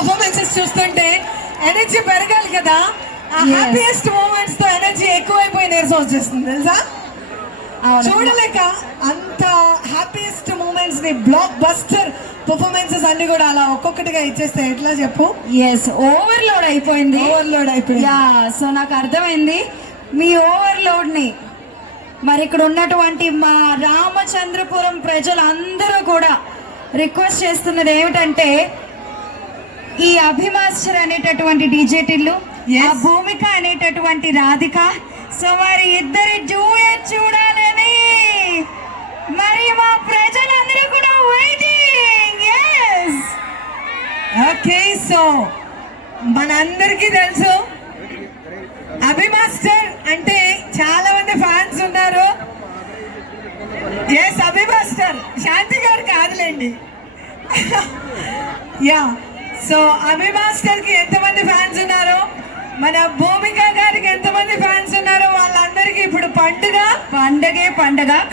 Performances చూస్తుంటే energy పెరగాలి కదా. ఆ హ్యాపీయెస్ట్ మూమెంట్స్ తో ఎనర్జీ ఎక్కువైపోయి నీరసం వచ్చేస్తుంది తెలుసా. చూడలేక అంత హ్యాపీయెస్ట్ మూమెంట్స్ ని బ్లాక్ బస్టర్ పర్ఫార్మెన్సెస్ అన్ని కూడా అలా ఒక్కొక్కటిగా ఇచ్చేస్తే ఎట్లా చెప్పు. ఓవర్లోడ్ అయిపోయింది. యా, సో నాకు అర్థమైంది మీ ఓవర్లోడ్ ని. మరి ఇక్కడ ఉన్నటువంటి మా రామచంద్రపురం ప్రజలందరూ కూడా రిక్వెస్ట్ చేస్తున్నది ఏమిటంటే, ఈ అభిమాస్టర్ అనేటటువంటి డీజే టిల్లు, ఆ భూమిక అనేటటువంటి రాధిక, సో మరి ఇద్దరి డ్యూయట్ చూడాలని మరి మా ప్రజలందరూ కూడా వెయిటింగ్. yes ఓకే, సో మనందరికీ తెలుసు అభిమాస్టర్ అంటే చాలా మంది ఫ్యాన్స్ ఉన్నారు. ఎస్, అభిమాస్టర్ శాంతి గారు కాదులేండి. యా, సో అభిమాస్టర్ కి ఎంతమంది ఫ్యాన్స్ ఉన్నారు, మన భూమిక గారికి ఎంతమంది ఫ్యాన్స్ ఉన్నారు, వాళ్ళందరికీ ఇప్పుడు పండగే.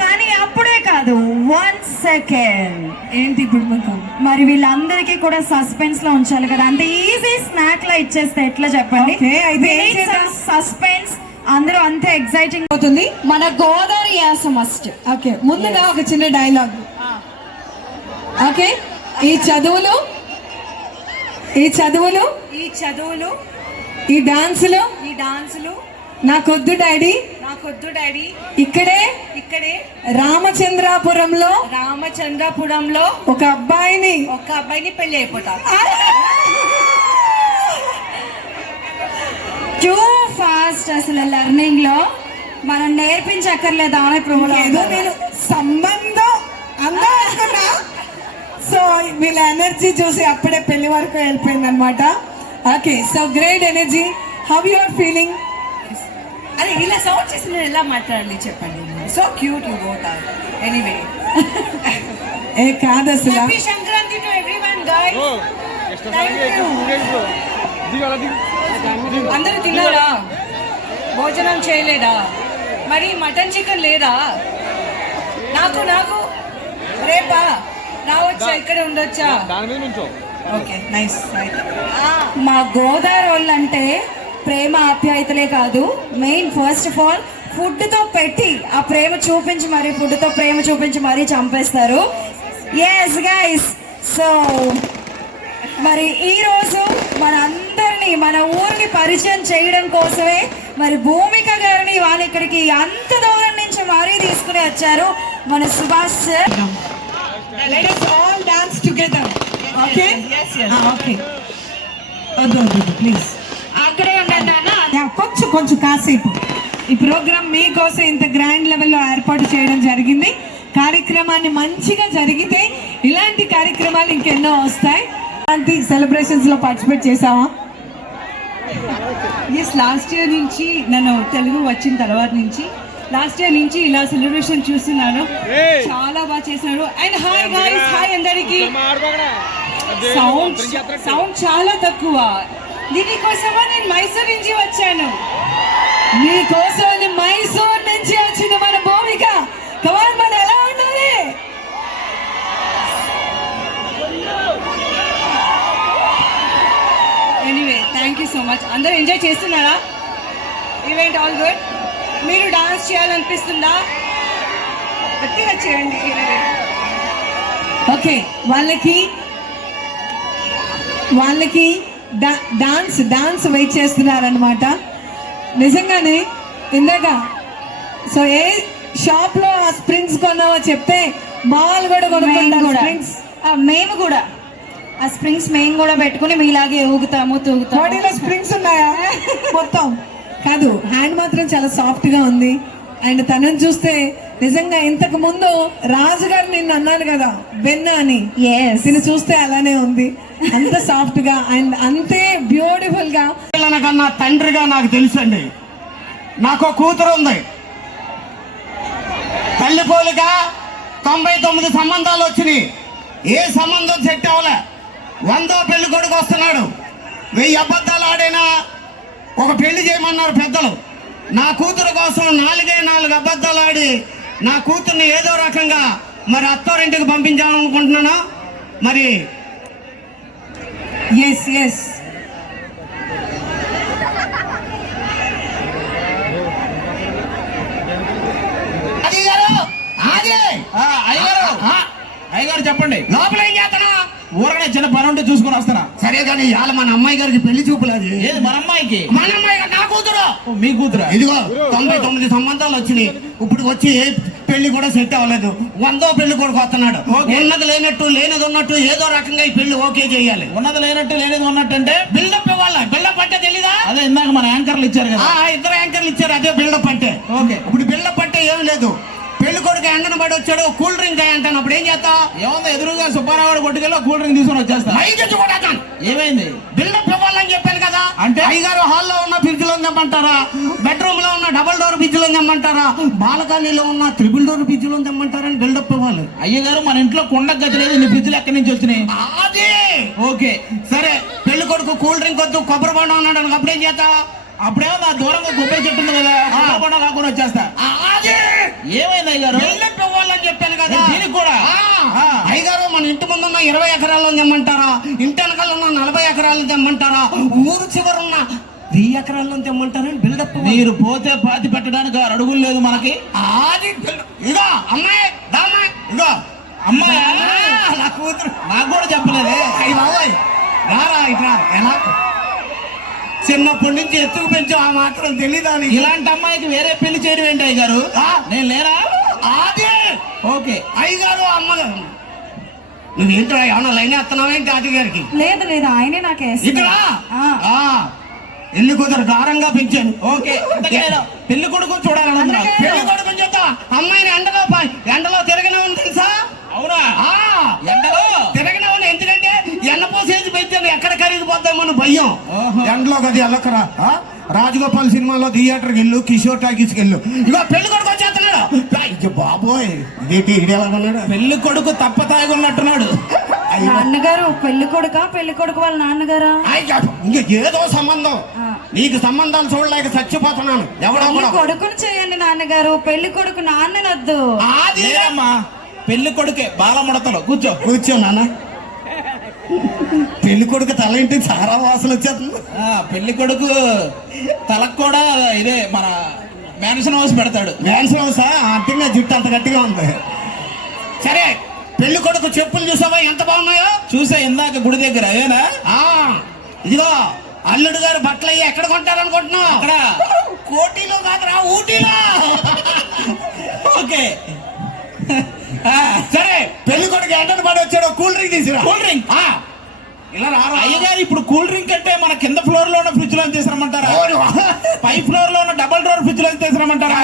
కానీ అప్పుడే కాదు, 1 సెకండ్. ఏంటి ఇప్పుడు మీకు మరి వీళ్ళందరికీ కూడా సస్పెన్స్ లో ఉంచాలి కదా. అంత ఈజీ స్నాక్ లా ఇచ్చేస్తే ఎట్లా చెప్పండి. సస్పెన్స్, అందరూ అంతే ఎక్సైటింగ్ అవుతుంది. మన గోదావరి యాస మస్ట్. ఓకే, ముందుగా ఒక చిన్న డైలాగ్. ఓకే, ఈ చదువులు ఈ డాన్సులు నాకొద్దు డాడీ, ఇక్కడే రామచంద్రాపురంలో ఒక అబ్బాయిని పెళ్లి అయిపోతా. టూ ఫాస్ట్ అసలు లెర్నింగ్ లో మనం నేర్పించక్కర్లేదు. ఆమె ఏదో నేను సంబంధం అందా అనుకున్నా. సో వీళ్ళ ఎనర్జీ చూసి అప్పుడే పెళ్లి వరకు వెళ్ళిపోయింది అనమాట. Okay, so great energy. How you are feeling? అరే ఇలా సౌండ్ చేసి నేను ఎలా మాట్లాడాలి చెప్పండి. So cute you both are. Anyway, ఏ కాదు అసలు. Happy Sankranti to everyone guys. అందరూ తిన్నారా? భోజనం చేయలేదా? మరి మటన్ చికెన్ లేదా? నాకు రేపా రావచ్చా? ఇక్కడ ఉండొచ్చా? Okay, nice. మా గోదావరి వాళ్ళు అంటే ప్రేమ ఆప్యాయతలే కాదు, main first of all food తో పెట్టి ఆ ప్రేమ చూపించి మరి ఫుడ్ తో ప్రేమ చూపించి మరీ చంపేస్తారు. ఎస్ గైస్, సో మరి ఈ రోజు మనందరినీ మన ఊరిని పరిచయం చేయడం కోసమే మరి భూమిక గారిని వాళ్ళు ఇక్కడికి అంత దూరం నుంచి మరీ తీసుకుని వచ్చారు మన Subhash sir. Let us all dance together. Okay? Yes. Okay. వద్దు ప్లీజ్. అక్కడే ఉండండి. కొంచెం కాసేపు ఈ ప్రోగ్రామ్ మీకోసం ఇంత గ్రాండ్ లెవెల్లో ఏర్పాటు చేయడం జరిగింది. కార్యక్రమాన్ని మంచిగా జరిగితే ఇలాంటి కార్యక్రమాలు ఇంకెన్నో వస్తాయి. ఇలాంటి సెలబ్రేషన్స్ లో పార్టిసిపేట్ చేసావా? ఎస్, లాస్ట్ ఇయర్ నుంచి నేను తెలుగు వచ్చిన తర్వాత నుంచి ఇలా సెలబ్రేషన్ చూస్తున్నాను. చాలా బాగా చేశారు. అండ్ హాయ్ గైస్, హాయ్ అందరికి. సౌండ్ చాలా తక్కువ. దీనికోసమా నేను మైసూర్ నుంచి వచ్చాను. మీకోసం మైసూర్ నుంచి వచ్చింది మన భూమిక. కమాన్, మన ఎలా ఉండాలి? Anyway, thank you so much. అందరూ ఎంజాయ్ చేస్తున్నారా? Event all good. మీరు డాన్స్ చేయాలనిపిస్తుందా? గట్టిగా చేయండి. ఓకే, వాళ్ళకి డాన్స్ వెయిట్ చేస్తున్నారనమాట. నిజంగానే ఇందాక సో ఏ షాప్ లో ఆ స్ప్రింగ్స్ కొన్నావో చెప్తే మాల్ కూడా కొనుక్కుంటారు. మేము కూడా ఆ స్ప్రింగ్స్ మేము కూడా పెట్టుకుని మీలాగే ఊగుతాము తూగుతాము. బాడీలో స్ప్రింగ్స్ ఉన్నాయా? మొత్తం కాదు, హ్యాండ్ మాత్రం చాలా సాఫ్ట్ గా ఉంది. అండ్ తనని చూస్తే నిజంగా ఇంతకు ముందు రాజుగారు నిన్ను అన్నాను కదా బెన్న అని, తిని చూస్తే అలానే ఉంది. అంత సాఫ్ట్ గా అండ్ అంతే బ్యూటిఫుల్ గా. కన్నా తండ్రిగా నాకు తెలుసండి. నాకు కూతురు ఉంది. తల్లి పోలిగా 99 సంబంధాలు వచ్చినాయి. ఏ సంబంధం సెట్ అవ్వలే. 100వ పెళ్లి కొడుకు వస్తున్నాడు. 1000 అబద్ధాలు ఆడైనా ఒక పెళ్లి చేయమన్నారు పెద్దలు. నా కూతురు కోసం 4 అబద్ధాలు ఆడి నా కూతుర్ని ఏదో రకంగా మరి అత్తారింటికి పంపించాలనుకుంటున్నాను. మరి ఎస్ ఎస్. అది గారు అది అయ్యగారు ఆ, అయ్యగారు చెప్పండి. లోపల ఏం చేస్తున్నా? ఊరనే చిన్న పని ఉంటే చూసుకొని వస్తానా. సరే కానీ ఇవాళ మన అమ్మాయి గారికి పెళ్లి చూపులు అది. ఏది మన అమ్మాయికి? మన అమ్మాయి గారు నా కూతురు. ఓ, మీ కూతురా? ఇదిగో 99 సంబంధాలు వచ్చినాయి. ఇప్పుడు వచ్చి ఏ పెళ్లి కూడా సెట్ అవ్వలేదు. 100వ పెళ్లి కొడుకు వస్తున్నాడు. ఓకే. ఉన్నది లేనట్టు లేనిది ఉన్నట్టు ఏదో రకంగా ఈ పెళ్లి ఓకే చేయాలి. ఉన్నది లేనట్టు లేనిది ఉన్నట్టు అంటే బిల్డప్ ఇవ్వాలి. బిల్డప్ అంటే తెలీదా? అదే ఇందాక మన యాంకర్లు ఇచ్చారు కదా. ఇద్దరు యాంకర్లు ఇచ్చారు, అదే బిల్డప్ అంటే. ఓకే. ఇప్పుడు బిల్డప్ అంటే ఏమి లేదు. పెళ్లి కొడుకు ఎండను పడి వచ్చాడు, కూల్ డ్రింక్ అంటాను. అప్పుడు ఏం చేస్తా? ఏముంది, ఎదురుగా సుబ్బారావు కొట్టుకెళ్ళి కూల్ డ్రింక్ తీసుకొని వచ్చేస్తా. మైకి కూడా ఏమైంది? బిల్డప్ ఇవ్వాలని చెప్పాను కదా. అంటే? అయ్యగారు హాల్లో ఉన్న ఫ్రిడ్జ్ లో తెమ్మంటారా, బెడ్రూమ్ లో ఉన్న డబుల్ డోర్ ఫ్రిడ్జ్ లో తెమ్మంటారా, బాల్కనీలో ఉన్న ట్రిపుల్ డోర్ ఫ్రిడ్జ్ లో తెమ్మంటారని బిల్డప్ ఇవ్వాలి. అయ్యగారు మన ఇంట్లో కొండ గది లేదు, నీ ఫ్రిడ్జ్లు ఎక్కడి నుంచి వచ్చినాయి? అది ఓకే. సరే, పెళ్లి కొడుకు కూల్ డ్రింక్ వద్దు కొబ్బరి బొండం అన్నాడు అనుకో, అప్పుడు ఏం చేస్తా? అప్పుడేమో నా దూరంగా కొబ్బరి చెట్టు ఉంది కదా, కొబ్బరి కాకుండా వచ్చేస్తా. అది ఏమైంది అయ్యగారు? బిల్డప్ ఇవ్వాలని చెప్పాను కదా. దీనికి కూడా? అయ్యగారు మన ఇంటి ముందు ఉన్న 20 ఎకరాలను తెమ్మంటారా, ఇంటి వెనకాల ఉన్న 40 ఎకరాలను తెమ్మంటారా, ఊరు చివరున్న 1000 ఎకరాలను తెమ్మంటారని బిల్డప్. మీరు పోతే పాతి పెట్టడానికి 6 అడుగులు లేదు మనకి. అది ఇగో అమ్మాయి దామా, ఇగో అమ్మాయా? నా కూతురు. నాకు కూడా చెప్పలేదే. అయ్యి బాబోయ్, రారా ఇట్రా. ఎలా చిన్నప్పటి నుంచి ఎత్తుకు పెంచు, ఆ మాత్రం తెలీదా నీకు? ఇలాంటి అమ్మాయికి వేరే పెళ్లి చేయడం ఏంటి అయ్యగారు? నేను లేరా? అది ఓకే. అయ్యగారు అమ్మగారు నువ్వేంటో ఏమన్నా లైన్ వేస్తున్నావేంటి ఆది గారికి? లేదు లేదు, ఆయనే నాకు ఇక్కడ ఎల్లి కుదరు గారంగా పెంచాను. ఓకే. ఇంతకీ నేను పెళ్లి కొడుకు చూడాలనుకున్నాను. పెళ్లి కొడుకు చేద్దా అమ్మాయిని ఎండలో తిరగనవని తెలుసా? అవునా? ఆ, ఎండలో తిరగనవని. ఎందుకంటే ఎండపోసేది పెంచాను, ఎక్కడ ఖరీదిపోద్దామని భయం. ఓహో. ఎండలో కదా వెళ్ళకరా. రాజగోపాల్ సినిమాలో థియేటర్కి వెళ్ళు, కిషోర్ టాకీస్కి వెళ్ళు. ఇక పెళ్లి కొడుకు వచ్చేస్తున్నాడు. అయ్యో బాబోయ్, ఇదేంటి ఇడేలా ఉన్నాడు? పెళ్లి కొడుకు తప్ప తాగి ఉన్నట్టున్నాడు. నాన్నగారు పెళ్లి కొడుకు వాళ్ళ నాన్నగారా? ఇంక ఏదో సంబంధం. నీకు సంబంధాలు చూడలేక చచ్చిపోతున్నాను. ఎవడో పెళ్లి కూడా. కొడుకుని చేయండి నాన్నగారు, పెళ్లి కొడుకు నాన్ననొద్దు. అది లేదమ్మా, పెళ్లి కొడుకే బాలముడతలో కూర్చో. కూర్చో నాన్న. పెళ్లి కొడుకు తల ఇంటి చాలా వాసన వచ్చేస్తుంది. పెళ్లి కొడుకు తలకు కూడా ఇదే మన మ్యాన్షన్ హౌస్ పెడతాడు. డ్యాన్స్ హౌసా? అంతగా జుట్టు అంత గట్టిగా ఉంది. సరే, పెళ్లి కొడుకు చెప్పులు చూసావా ఎంత బాగున్నాయో? చూసా ఇందాక గుడి దగ్గర. అదేనా? ఇదిగో అల్లుడు గారు బట్టలు అయ్యి ఎక్కడ కొంటారనుకుంటున్నావు? అక్కడ కోటిలో కాదురా, ఊటీలో. ఓకే. సరే, పెళ్లి కొడుకు ఎండను పడి వచ్చాడు, కూల్ డ్రింక్ తీసుకురా. Cool drink? ఇలా రారా. అయ్యగారు ఇప్పుడు కూల్ డ్రింక్ అంటే మన కింద ఫ్లోర్ లో ఉన్న ఫ్రిడ్జ్ లో తీసుకురమ్మంటారా? పై ఫ్లోర్ లో ఉన్న డబుల్ డోర్ ఫ్రిడ్జ్ లో తీసుకురమ్మంటారా?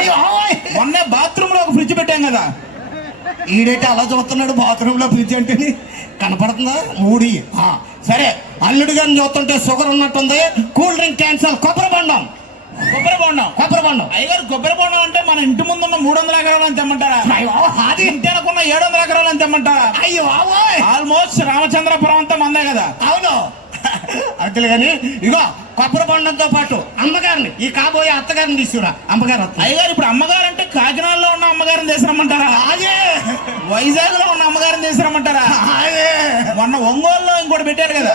మొన్న బాత్రూమ్ లో ఒక ఫ్రిడ్జ్ పెట్టాం కదా. ఈడైతే అలా చూస్తున్నాడు, బాత్రూమ్ లో ఫ్రిడ్జ్ అంటే కనపడుతుందా? మూడి. సరే, అల్లుడు గారిని చూస్తుంటే షుగర్ ఉన్నట్టుంది. Cool drink cancel. కొబ్బరి బొండం. అయ్యగారు కొబ్బరి బొండం అంటే మన ఇంటి ముందు ఉన్న 300 ఎకరాలను తెమ్మంటారా? అది ఇంటి అనుకున్న 700 ఎకరాలను తెమ్మంటారా? అయ్యో ఆల్మోస్ట్ రామచంద్రపురం అంతా మందే కదా. అవును. అట్లా కానీ ఇగో కొబ్బరి బొండంతో పాటు అమ్మగారిని, ఈ కాబోయే అత్తగారిని తీసుకురా. అమ్మగారు అయ్యగారు ఇప్పుడు అమ్మగారు అంటే కాకినాడలో ఉన్న అమ్మగారిని తీసుకురమ్మంటారా? అదే. వైజాగ్ లో ఉన్న అమ్మగారిని తీసుకురమ్మంటారా? అదే. మొన్న ఒంగోలులో ఇంకోటి పెట్టారు కదా.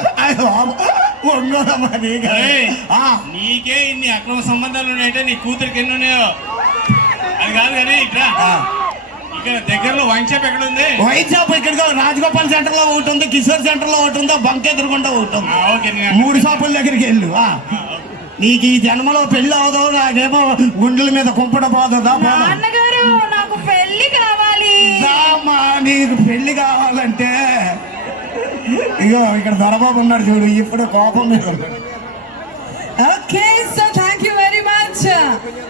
నీకే ఇన్ని అక్రమ సంబంధాలు ఉన్నాయంటే నీ కూతురికి ఎన్ని ఉన్నాయో అది కాదు కానీ ఇట్లా ఇక్కడ దగ్గరలో వైన్ షాప్ ఎక్కడ ఉంది? వైన్ షాప్ ఇక్కడ రాజగోపాల్ సెంటర్ లో ఒకటి ఉంది, కిషోర్ సెంటర్ లో ఒకటి ఉంది, బంక్ ఎదురుకుండా ఒకటి ఉంది. ఓకే, 3 షాపుల దగ్గరికి వెళ్ళు. నీకు ఈ జన్మలో పెళ్లి అవదో, నాకేమో గుండెల మీద కుంపడ పోదా. నాన్నగారు నాకు పెళ్లి కావాలి. నీకు పెళ్లి కావాలంటే ఇగో ఇక్కడ దొరబాబు ఉన్నాడు చూడు, ఇప్పుడు కోపం మీద. Okay, so thank you very much,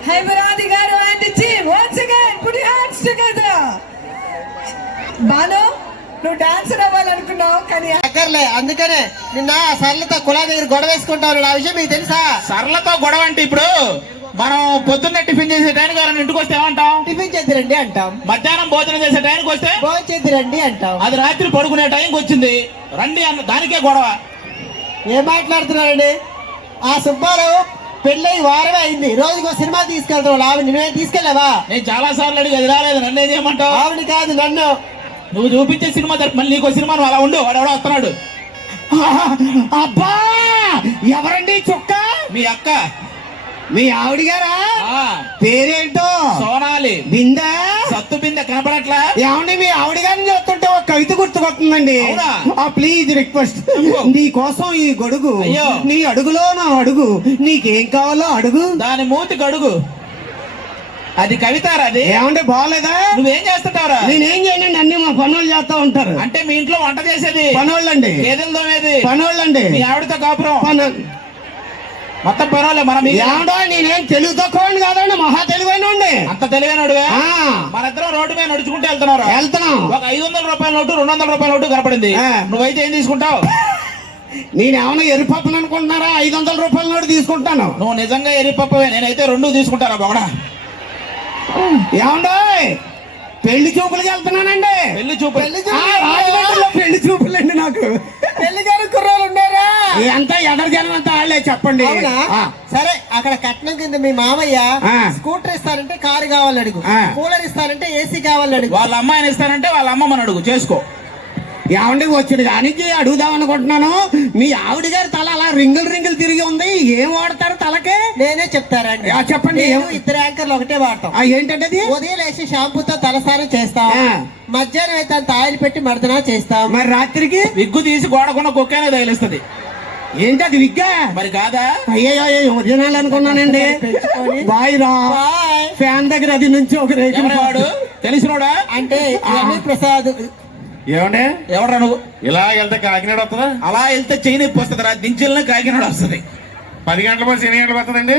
Hyperadi garu and the team. Once again, put your hands together. Bano, నువ్వు డాన్సర్ అవ్వాలనుకున్నావు కానీ అక్కర్లే, అందుకనే నిన్న సర్లతో కులా దగ్గర గొడవ వేసుకుంటావు. ఆ విషయం మీకు తెలుసా? సర్లతో గొడవ అంటే ఇప్పుడు మనం పొద్దున్నే టిఫిన్ చేసే టైంకి ఎవరైనా ఇంటికి వస్తే ఏమంటాం? టిఫిన్ చేద్దిరండి అంటాం. మధ్యాహ్నం భోజనం చేసే టైంకి వస్తే భోజనం చేద్దిరండి అంటాం. అది రాత్రి పడుకునే టైంకి వచ్చింది రండి అన్న, దానికే గొడవ. ఏం మాట్లాడుతున్నారండి? ఆ సుబ్బారావు పెళ్ళై వారమే అయింది, రోజుకో సినిమా తీసుకెళ్తావు. ఆవిడ నువ్వే తీసుకెళ్ళావా? నేను చాలా సార్లు అడిగి అది రాలేదు, నన్ను ఏం చేయమంటావు? ఆవిడ కాదు నన్ను. నువ్వు చూపించే సినిమా మళ్ళీ నీకో సినిమా నువ్వు అలా ఉండు, వాడు ఎవడో వస్తున్నాడు. అబ్బా ఎవరండి చుక్క? మీ అక్క. మీ ఆవిడ గారా? ఆ, పేరేంటో? సోనాలి. బిందా? సత్తు బిందె కనపడట్లా? ఏమండి మీ ఆవిడ గారిని చూస్తుంటే ఒక కవిత గుర్తుకొస్తుందండి. అవునా? ప్లీజ్ రిక్వెస్ట్, నీ కోసం ఈ గొడుగు, అయ్యో. నీ అడుగులో నా అడుగు, నీకేం కావాలో అడుగు. దాని మూతికి అడుగు. అది కవితారా? అది ఏమంటే బాగోలేదా? నువ్వేం చేస్తుంటావురా? నేనేం చేయనండి, అన్ని మా పనులు చేస్తా ఉంటారు. అంటే మీ ఇంట్లో వంట చేసేది, పనోళ్ళండి, గేదెలు తోమేది, పనోళ్ళండి, మీ ఆవిడతో కాపురం, పను మొత్తం పనులే. మనం ఏమంటో నేనేం తెలుగు తక్కువ కాదండి, మహా తెలివైనండి. అంత తెలివైనడువే. ఆ. మన ఇద్దరం రోడ్డు మీద నడుచుకుంటూ వెళ్తున్నారా? వెళ్తున్నాం. ఒక 500 రూపాయల నోటు, 200 రూపాయల నోటు కనపడింది. ఆ. నువ్వైతే ఏం తీసుకుంటావు? నేనేమన్నా ఎరుపప్పని అనుకుంటున్నారా? 500 రూపాయల నోటు తీసుకుంటాను. నువ్వు నిజంగా ఎరిపప్పవే. నేనైతే 2 తీసుకుంటారా బొగడా? ఏమండో పెళ్లి చూపులకి వెళ్తున్నానండి. పెళ్లి చూపు. రాజమండ్రిలో పెళ్లి చూపులండి నాకు. పెళ్లి గారు కుర్రాలు ఉన్నారా? ఎంత ఎదరు జనం అంతా వాళ్ళే, చెప్పండి. అవునా? ఆ. సరే, అక్కడ కట్నం కింద మీ మామయ్య ఆ. స్కూటర్ ఇస్తానంటే కారు కావాలని అడుగు, ఆ. కూలర్ ఇస్తానంటే ఏసీ కావాలని అడుగు. వాళ్ళ అమ్మాయిని ఇస్తానంటే వాళ్ళ అమ్మమ్మని అడుగు, చేసుకో. ఏమండి వచ్చాడు దానికి అడుగుదాం అనుకుంటున్నాను. మీ ఆవిడ గారి తల అలా రింగులు రింగులు తిరిగి ఉంది, ఏం వాడతారు తలకే? నేనే చెప్తారండి. చెప్పండి. నేను 2 యాంకర్లు ఒకటే వాడతాం. ఏంటంటే అది? ఉదయం లేచి షాంపూతో తలస్నానం చేస్తాం, ఆ. మధ్యాహ్నం అయితే అంత ఆయిల్ పెట్టి మర్దన చేస్తాం. మరి రాత్రికి విగ్గు తీసి గోడకున్న కుక్కనే తగిలిస్తుంది. ఏంటి అది విగ్గా? మరి కాదా? అయ్యో ఒరిజినల్ అనుకున్నానండి. పెంచుకొని. బాయ్ రా, బాయ్. ఫ్యాన్ దగ్గర అది నుంచి ఒక ఎవరే వాడు? తెలిసినోడా? అంటే ఇవన్నీ ప్రసాద్. ఏమంటే ఎవరా నువ్వు? ఇలా వెళ్తే కాకినాడ వస్తుందా? అలా వెళ్తే చెయ్యి నొప్పి వస్తుంది రా. దించిల్ని కాకినాడ వస్తుంది. 10 గంటల బస్సు ఎన్ని గంటలు వస్తుందండి?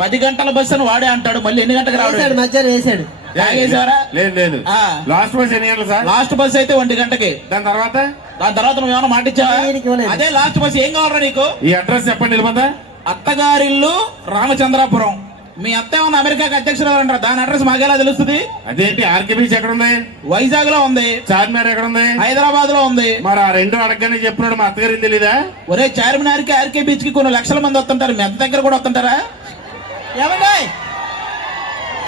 10 గంటల బస్సు అని వాడే అంటాడు. మళ్ళీ ఎన్ని గంటలకు వేసాడు, రావడం? మధ్యాహ్నం వేసాడు. తాగేసావరా? లేదు ఆ. లాస్ట్ బస్ ఎన్ని గంటలు సార్? లాస్ట్ బస్ అయితే 1 గంటకి. దాని తర్వాత దాని తర్వాత నువ్వు ఏమైనా మాటిచ్చావా? దీనికి ఇవ్వలేదు. అదే లాస్ట్ బస్. ఏం కావాలరా నీకు? ఈ అడ్రస్ చెప్పండి వెళ్ళిపోతా. అత్తగారిల్లు రామచంద్రాపురం. మీ అత్త ఏమన్నా అమెరికాకి అధ్యక్షురాలు అంటారు. దాని అడ్రస్ మాకెలా తెలుస్తుంది? అదేంటి ఆర్కే బీచ్ ఎక్కడ ఉంది? వైజాగ్ లో ఉంది. చార్మినార్ ఎక్కడ ఉంది? హైదరాబాద్ లో ఉంది. మరి ఆ 2 అడగగానే చెప్పినాడు, మా అత్తగారికి తెలీదా? ఒరే చార్మినార్ కి ఆర్కే బీచ్ కి కొన్ని లక్షల మంది వస్తుంటారు. మీ అత్త దగ్గర కూడా వస్తుంటారా? ఏమండి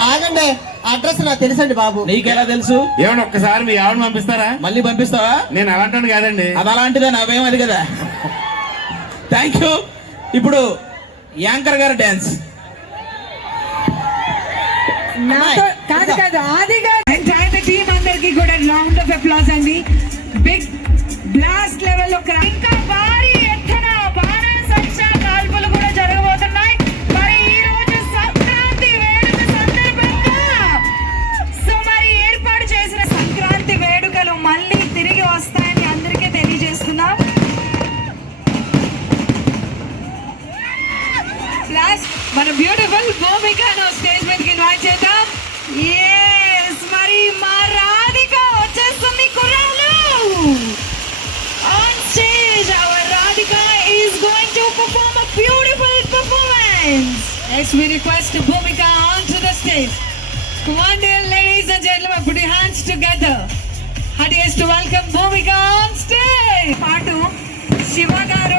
ఆగండి, అడ్రస్ నాకు తెలుసండి బాబు. నీకెలా తెలుసు? ఏమన్నా ఒక్కసారి మీ ఆవిడ పంపిస్తారా? మళ్ళీ పంపిస్తావా? నేను అలాంటాను కాదండి. అది అలాంటిదే, నావేం అది కదా. Thank you. ఇప్పుడు యాంకర్ గారు డాన్స్. కాదు ఆదిగా ఎంటైర్ టీమ్ అందరికి కూడా రౌండ్ ఆఫ్ అప్లాజ్ అండి. బిగ్ బ్లాస్ట్ లెవెల్ లో ఇంకా భారీ ఎత్తున బాణసంచా కాల్పులు కూడా జరగబోతున్నాయి. మరి ఈ రోజు సంక్రాంతి వేడుక సందర్భంగా మరి ఏర్పాటు చేసిన సంక్రాంతి వేడుకలు మళ్ళీ తిరిగి వస్తాయని అందరికీ తెలియజేస్తున్నాం. మన బ్యూటిఫుల్ భూమికను స్టేజ్ మీదకి ఇన్వైట్ చేద్దాం. yes మరి మా రాధిక వచ్చేస్తుంది కుర్రాళ్ళు. on stage our Radhika is going to perform a beautiful performance. Yes, we request Bhumika onto the stage. Come on dear ladies and gentlemen, put your hands together. Heartiest welcome Bhumika on stage. పాటు శివ గారు